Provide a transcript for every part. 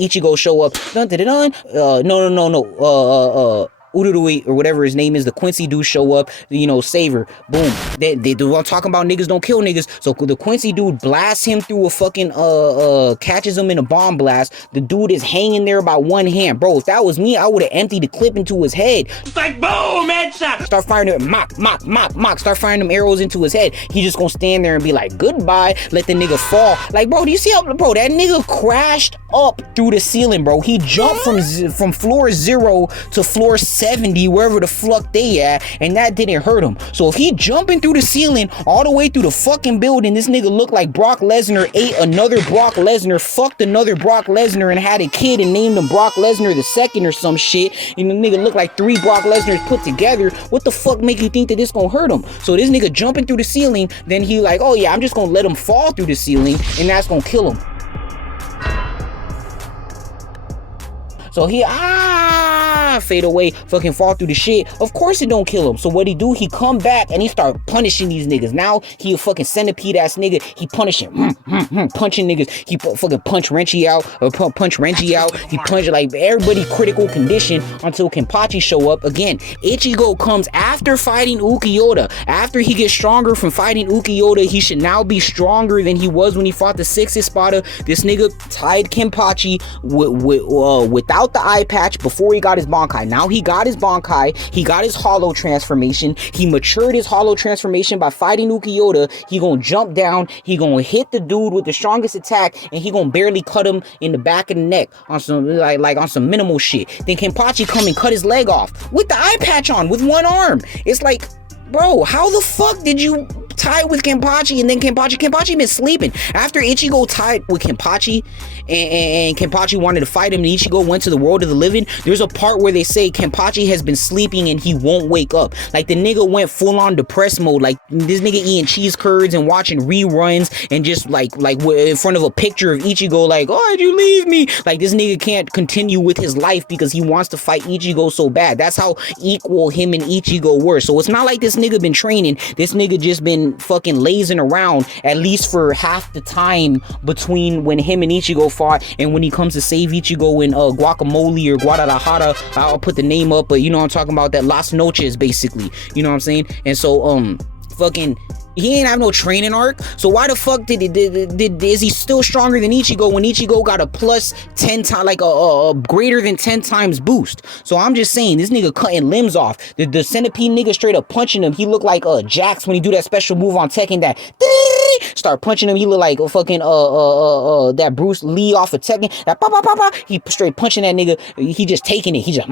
Ichigo show up, dun dun dun dun. No. Urui or whatever his name is, the Quincy dude show up, you know, save her. Boom. They I'm talking about niggas don't kill niggas. So the Quincy dude blasts him through a fucking catches him in a bomb blast. The dude is hanging there by one hand. Bro, if that was me, I would have emptied the clip into his head. It's like boom, headshot. Start firing it, mock. Start firing them arrows into his head. He just gonna stand there and be like, goodbye, let the nigga fall. Like, bro, do you see how, bro, that nigga crashed up through the ceiling, bro. He jumped from floor 0 to floor 70, wherever the fuck they at, and that didn't hurt him. So if he jumping through the ceiling all the way through the fucking building, this nigga looked like Brock Lesnar ate another Brock Lesnar, fucked another Brock Lesnar, and had a kid and named him Brock Lesnar the second or some shit, and the nigga looked like 3 Brock Lesnars put together. What the fuck make you think that this gonna hurt him? So this nigga jumping through the ceiling, then he like, oh yeah, I'm just gonna let him fall through the ceiling, and that's gonna kill him. So he fade away, fucking fall through the shit. Of course it don't kill him. So what he do? He come back and he start punishing these niggas. Now he a fucking centipede ass nigga. He punishing, punching niggas. He fucking punch Renchi out or punch Renchi out. He punch like everybody critical condition until Kenpachi show up again. Ichigo comes after fighting Ukiyoda. After he gets stronger from fighting Ukiyoda, he should now be stronger than he was when he fought the 6th Espada. This nigga tied Kenpachi without the eye patch before he got his Bankai. Now he got his Bankai, he got his hollow transformation, he matured his hollow transformation by fighting Ukiyoda. He gonna jump down, he gonna hit the dude with the strongest attack, and he gonna barely cut him in the back of the neck on some like on some minimal shit. Then Kenpachi come and cut his leg off with the eye patch on with one arm. It's like, bro, how the fuck did you tie with Kenpachi and then Kenpachi been sleeping? After Ichigo tied with Kenpachi and Kenpachi wanted to fight him and Ichigo went to the world of the living, there's a part where they say Kenpachi has been sleeping and he won't wake up. Like the nigga went full on depressed mode. Like this nigga eating cheese curds and watching reruns and just like in front of a picture of Ichigo like, oh, did you leave me? Like this nigga can't continue with his life because he wants to fight Ichigo so bad. That's how equal him and Ichigo were. So it's not like this nigga been training. This nigga just been fucking lazing around at least for half the time between when him and Ichigo fought and when he comes to save Ichigo in Guacamole or Guadalajara. I'll put the name up, but you know what I'm talking about, that Las Noches basically, you know what I'm saying? And so fucking he ain't have no training arc. So why the fuck is he still stronger than Ichigo when Ichigo got a plus 10 times, like a greater than 10 times boost? So I'm just saying, this nigga cutting limbs off. The centipede nigga straight up punching him. He look like Jax when he do that special move on Tekken, that start punching him. He look like a fucking that Bruce Lee off of Tekken. That pa. He straight punching that nigga. He just taking it. He just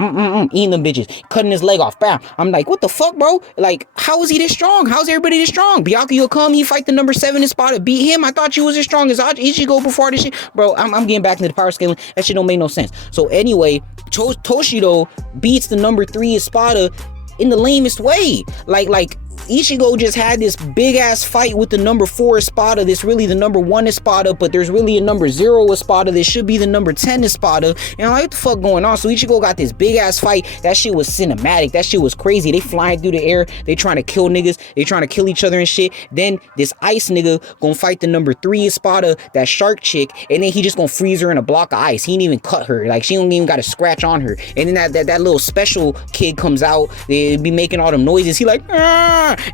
eating them bitches, cutting his leg off. Bam. I'm like, what the fuck, bro? Like, how is he this strong? How's everybody this strong? Byakuya come, he fight the number 7 Espada, beat him. I thought you was as strong as Ichigo before this shit. Bro, I'm getting back into the power scaling. That shit don't make no sense. So anyway, Toshiro beats the number 3 Espada in the lamest way. Like Ichigo just had this big ass fight with the number 4 Espada. This really the number 1 Espada, but there's really a number 0 Espada. This should be the number 10 Espada. And like, what the fuck going on? So Ichigo got this big ass fight. That shit was cinematic. That shit was crazy. They flying through the air. They trying to kill niggas. They trying to kill each other and shit. Then this ice nigga gonna fight the number 3 Espada, that shark chick, and then he just gonna freeze her in a block of ice. He ain't even cut her. Like, she don't even got a scratch on her. And then that little special kid comes out. They be making all them noises. He like,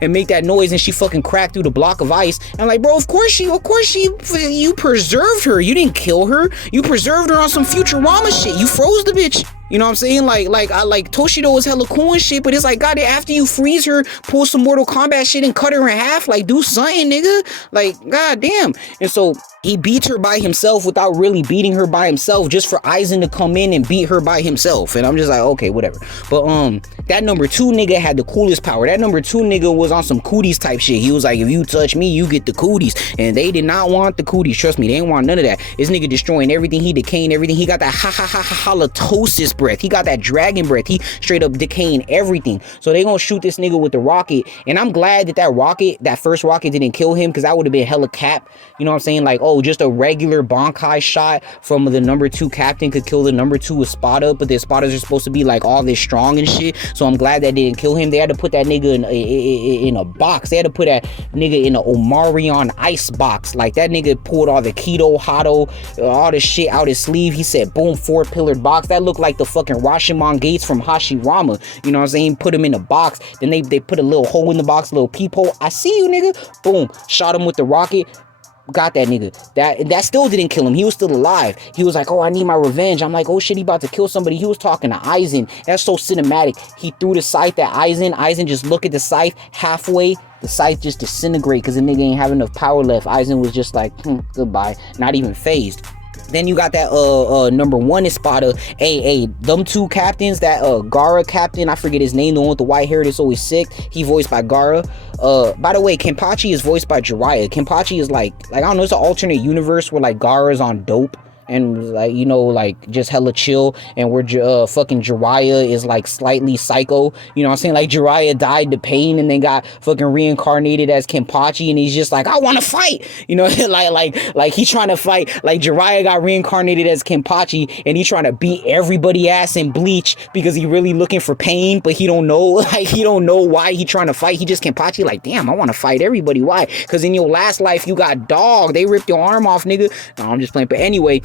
and make that noise, and she fucking cracked through the block of ice. And I'm like, bro, of course she, you preserved her. You didn't kill her. You preserved her on some Futurama shit. You froze the bitch. You know what I'm saying? Like Toshiro was hella cool and shit, but it's like, God, after you freeze her, pull some Mortal Kombat shit and cut her in half, like, do something, nigga. Like, god damn. And so he beats her by himself without really beating her by himself, just for Aizen to come in and beat her by himself. And I'm just like, okay, whatever. But that number 2 nigga had the coolest power. That number 2 nigga was on some cooties type shit. He was like, if you touch me, you get the cooties. And they did not want the cooties. Trust me, they didn't want none of that. This nigga destroying everything. He decaying everything. He got that halitosis, bro. breath. He got that dragon breath. He straight up decaying everything. So they gonna shoot this nigga with the rocket. And I'm glad that that first rocket didn't kill him, because that would have been hella cap. You know what I'm saying? Like, oh, just a regular Bankai shot from the number 2 captain could kill the number 2 Espada, but the Espadas are supposed to be like all this strong and shit. So I'm glad that didn't kill him. They had to put that nigga in a box. They had to put that nigga in an Omarion ice box. Like, that nigga pulled all the Keto, Hado, all the shit out his sleeve. He said, boom, 4-pillared box. That looked like the fucking Rashomon gates from Hashirama. You know what I'm saying? Put him in a box. Then they put a little hole in the box, a little peephole. I see you, nigga. Boom. Shot him with the rocket. Got that nigga. That still didn't kill him. He was still alive. He was like, oh, I need my revenge. I'm like, oh shit, he about to kill somebody. He was talking to Aizen. That's so cinematic. He threw the scythe at Aizen. Aizen just look at the scythe halfway. The scythe just disintegrate because the nigga ain't have enough power left. Aizen was just like, goodbye. Not even phased. Then you got that number 1 Espada. Hey, them 2 captains, that Gara captain, I forget his name, the one with the white hair that's always sick. He voiced by Gara. By the way, Kenpachi is voiced by Jiraiya. Kenpachi is like I don't know, it's an alternate universe where like Gara's on dope and like, you know, like just hella chill, and where fucking Jiraiya is like slightly psycho. You know what I'm saying? Like, Jiraiya died to pain and then got fucking reincarnated as Kenpachi, and he's just like, I want to fight. You know, like he's trying to fight. Like, Jiraiya got reincarnated as Kenpachi, and he's trying to beat everybody ass in Bleach because he really looking for pain, but he don't know. Like, he don't know why he trying to fight. He just Kenpachi like, damn, I want to fight everybody. Why? Because in your last life you got dog. They ripped your arm off, nigga. No, I'm just playing. But anyway.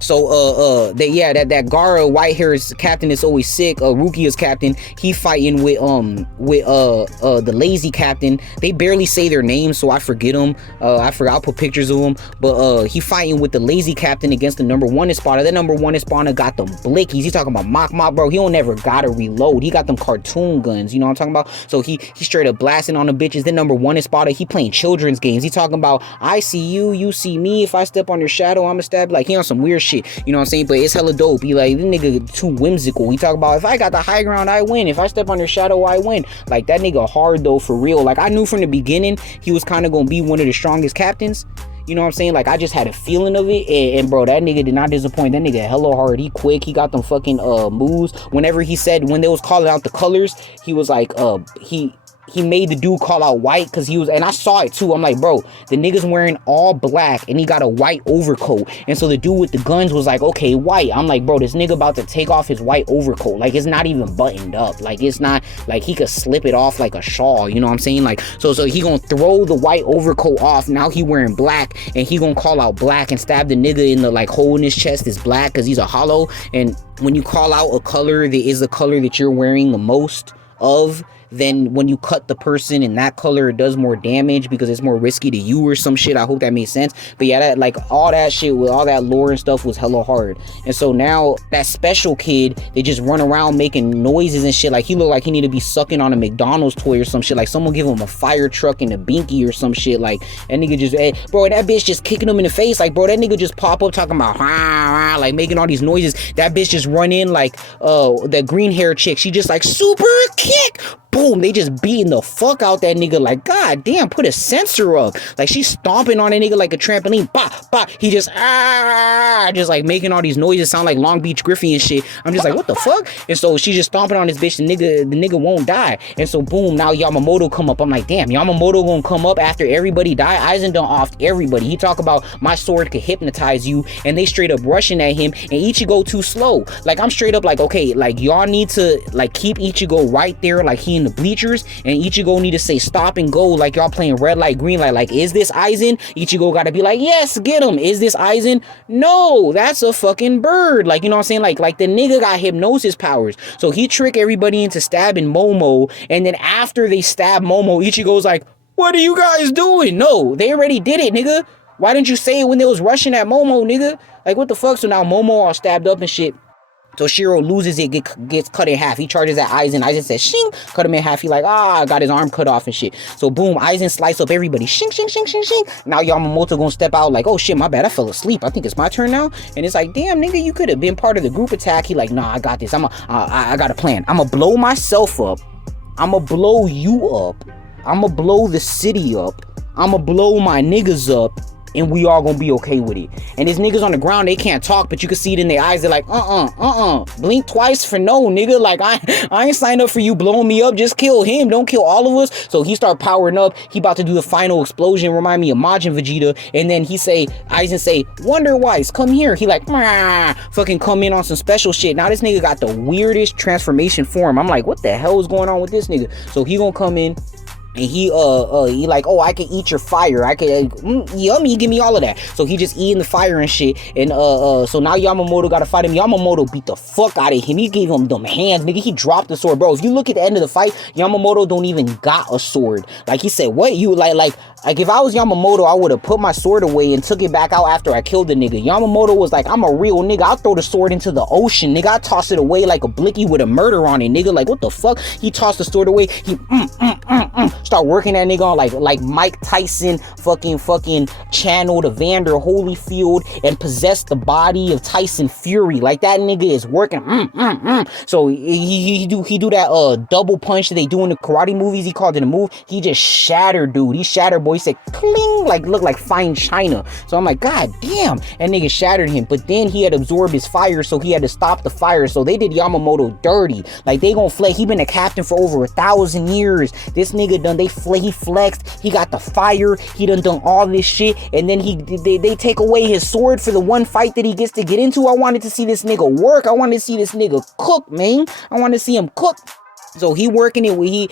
So that Gara white hairs captain is always sick. Rukia's captain, he fighting with the lazy captain. They barely say their names, so I forget them. I forgot, I'll put pictures of them. But he fighting with the lazy captain against the number 1 Espada. That number 1 Espada got them blickies. He talking about mock, bro. He don't never gotta reload. He got them cartoon guns. You know what I'm talking about? So he straight up blasting on the bitches. Then number 1 Espada, he playing children's games. He talking about, I see you, you see me. If I step on your shadow, I'ma stab. Like, he on some weird shit. You know what I'm saying? But it's hella dope. He like, this nigga too whimsical. He talk about, if I got the high ground, I win. If I step on your shadow, I win. Like, that nigga hard though, for real. Like, I knew from the beginning he was kind of gonna be one of the strongest captains. You know what I'm saying? Like, I just had a feeling of it. And bro, that nigga did not disappoint. That nigga hella hard. He quick. He got them fucking moves. Whenever he said, when they was calling out the colors, he was like, he made the dude call out white, because he was, and I saw it too. I'm like, bro, the nigga's wearing all black and he got a white overcoat. And so the dude with the guns was like, okay, white. I'm like, bro, this nigga about to take off his white overcoat. Like, it's not even buttoned up. Like, it's not like he could slip it off like a shawl. You know what I'm saying? Like, so he gonna throw the white overcoat off. Now he wearing black, and he gonna call out black and stab the nigga in the like hole in his chest is black because he's a hollow. And when you call out a color that is the color that you're wearing the most of, then when you cut the person in that color, it does more damage because it's more risky to you or some shit. I hope that makes sense. But yeah, that, like, all that shit with all that lore and stuff was hella hard. And so now that special kid, they just run around making noises and shit. Like, he looked like he need to be sucking on a McDonald's toy or some shit. Like, someone give him a fire truck and a binky or some shit. Like, that nigga just, bro, that bitch just kicking him in the face. Like, bro, that nigga just pop up talking about, like, making all these noises. That bitch just run in like, the green hair chick. She just like, super kick. Boom, they just beating the fuck out that nigga. Like, god damn, put a sensor up. Like, she's stomping on a nigga like a trampoline. Bah, bah. He just just like making all these noises sound like Long Beach Griffey and shit. I'm just like, what the fuck? And so she's just stomping on this bitch. The nigga won't die. And so boom, now Yamamoto come up. I'm like, damn, Yamamoto gonna come up after everybody die. Aizen done offed everybody. He talk about, my sword could hypnotize you, and they straight up rushing at him, and Ichigo too slow. Like, I'm straight up like, okay, like, y'all need to like keep Ichigo right there, like he in the bleachers, and Ichigo need to say stop and go, like y'all playing red light, green light. Like, is this Aizen? Ichigo gotta be like, yes, get him. Is this Aizen? No, that's a fucking bird. Like, you know what I'm saying? Like the nigga got hypnosis powers. So he trick everybody into stabbing Momo, and then after they stab Momo, Ichigo's like, what are you guys doing? No, they already did it, nigga. Why didn't you say it when they was rushing at Momo, nigga? Like, what the fuck? So now Momo all stabbed up and shit. Toshiro loses it, gets cut in half. He charges at Aizen. Aizen says, shing, cut him in half. He like, got his arm cut off and shit. So boom, Aizen slice up everybody. Shing, shing, shing, shing, shing. Now Yamamoto gonna step out like, oh shit, my bad, I fell asleep. I think it's my turn now. And it's like, damn, nigga, you could have been part of the group attack. He like, nah, I got this. I got a plan. I'ma blow myself up. I'ma blow you up. I'ma blow the city up. I'ma blow my niggas up. and we all gonna be okay with it. And these niggas on the ground, they can't talk, but you can see it in their eyes. They're like, blink twice for no, nigga. Like, I ain't signed up for you blowing me up. Just kill him. Don't kill all of us. So he start powering up. He about to do the final explosion. Remind me of Majin Vegeta. And then Aizen say, Wonder Wise, come here. He like, fucking come in on some special shit. Now this nigga got the weirdest transformation form. I'm like, what the hell is going on with this nigga? So he gonna come in. And he like, oh, I can eat your fire. I can, yummy, give me all of that. So he just eating the fire and shit. And so now Yamamoto gotta fight him. Yamamoto beat the fuck out of him. He gave him them hands, nigga. He dropped the sword, bro. If you look at the end of the fight, Yamamoto don't even got a sword. Like he said, what you like if I was Yamamoto, I would have put my sword away and took it back out after I killed the nigga. Yamamoto was like, I'm a real nigga. I'll throw the sword into the ocean, nigga. I toss it away like a blicky with a murder on it, nigga. Like, what the fuck? He tossed the sword away. He start working that nigga on like Mike Tyson fucking channeled Evander Holyfield and possessed the body of Tyson Fury. Like, that nigga is working. So he do that double punch that they do in the karate movies. He called it a move. He just shattered, dude. He shattered, boy. He said cling, like look like fine china. So I'm like, god damn, that nigga shattered him. But then he had absorbed his fire, so he had to stop the fire. So they did Yamamoto dirty. Like, they gonna flex. He been a captain for over 1,000 years. This nigga done, he flexed. He got the fire. He done all this shit. And then they take away his sword for the one fight that he gets to get into. I wanted to see this nigga work. I wanted to see this nigga cook, man. I wanted to see him cook. So he working it with he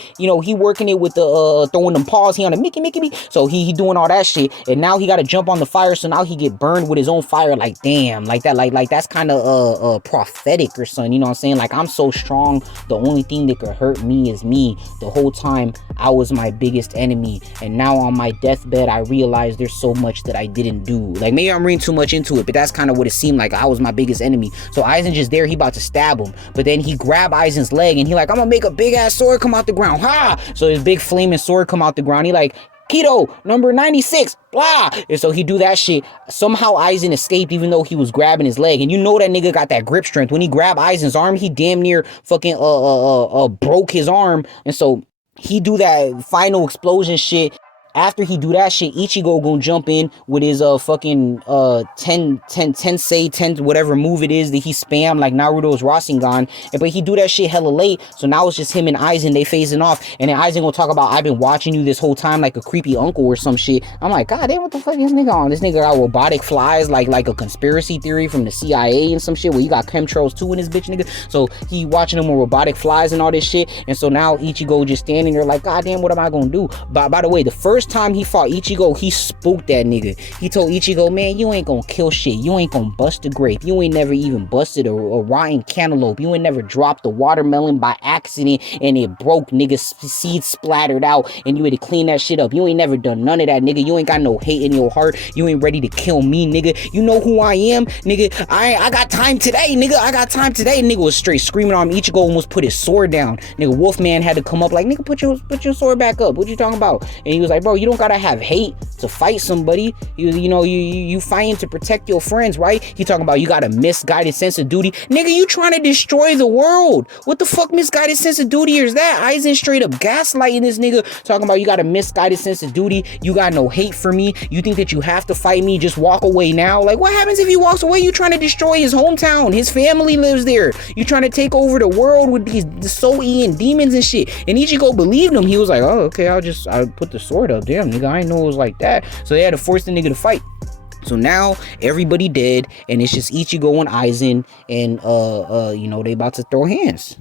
working it with the throwing them paws. He on a Mickey. So he doing all that shit, and now he got to jump on the fire. So now he get burned with his own fire. Like, damn, like that, like that's kind of prophetic or something. You know what I'm saying? Like, I'm so strong. The only thing that could hurt me is me. The whole time I was my biggest enemy, and now on my deathbed I realized there's so much that I didn't do. Like, maybe I'm reading too much into it, but that's kind of what it seemed like. I was my biggest enemy. So Aizen just there. He about to stab him, but then he grabbed Aizen's leg and he like, I'm gonna make a big ass sword come out the ground. Ha! So his big flaming sword come out the ground. He like, Keto number 96, blah. And so he do that shit. Somehow Aizen escaped, even though he was grabbing his leg. And you know that nigga got that grip strength. When he grabbed Aizen's arm, he damn near fucking broke his arm. And so he do that final explosion shit. After he do that shit, Ichigo gonna jump in with his fucking 10 whatever move it is that he spam like Naruto's Rasengan. But he do that shit hella late, so now it's just him and Aizen. They phasing off, and then Aizen gonna talk about, I've been watching you this whole time like a creepy uncle or some shit. I'm like, god damn, what the fuck is this nigga on? This nigga got robotic flies like a conspiracy theory from the CIA and some shit where you got chemtrails too in this bitch, nigga. So he watching him with robotic flies and all this shit. And so now Ichigo just standing there like, god damn, what am I gonna do? By the way, the first time he fought Ichigo, he spooked that nigga. He told Ichigo, man, you ain't gonna kill shit. You ain't gonna bust a grape. You ain't never even busted a rotten cantaloupe. You ain't never dropped a watermelon by accident and it broke, nigga. Seeds splattered out and you had to clean that shit up. You ain't never done none of that, nigga. You ain't got no hate in your heart. You ain't ready to kill me, nigga. You know who I am, nigga. I got time today, nigga. I got time today. Nigga was straight screaming on him. Ichigo almost put his sword down. Nigga, Wolfman had to come up like, nigga, put your sword back up. What you talking about? And he was like, bro, you don't gotta have hate to fight somebody. You fighting to protect your friends, right? He talking about you got a misguided sense of duty. Nigga, you trying to destroy the world. What the fuck misguided sense of duty is that? Aizen straight up gaslighting this nigga, talking about you got a misguided sense of duty. You got no hate for me. You think that you have to fight me? Just walk away now. Like, what happens if he walks away? You trying to destroy his hometown. His family lives there. You trying to take over the world with these Soi and demons and shit. And Ichigo believed him. He was like, oh, okay, I'll put the sword up. Damn, nigga, I didn't know it was like that. So they had to force the nigga to fight. So now everybody dead, and it's just Ichigo and Aizen, and they about to throw hands.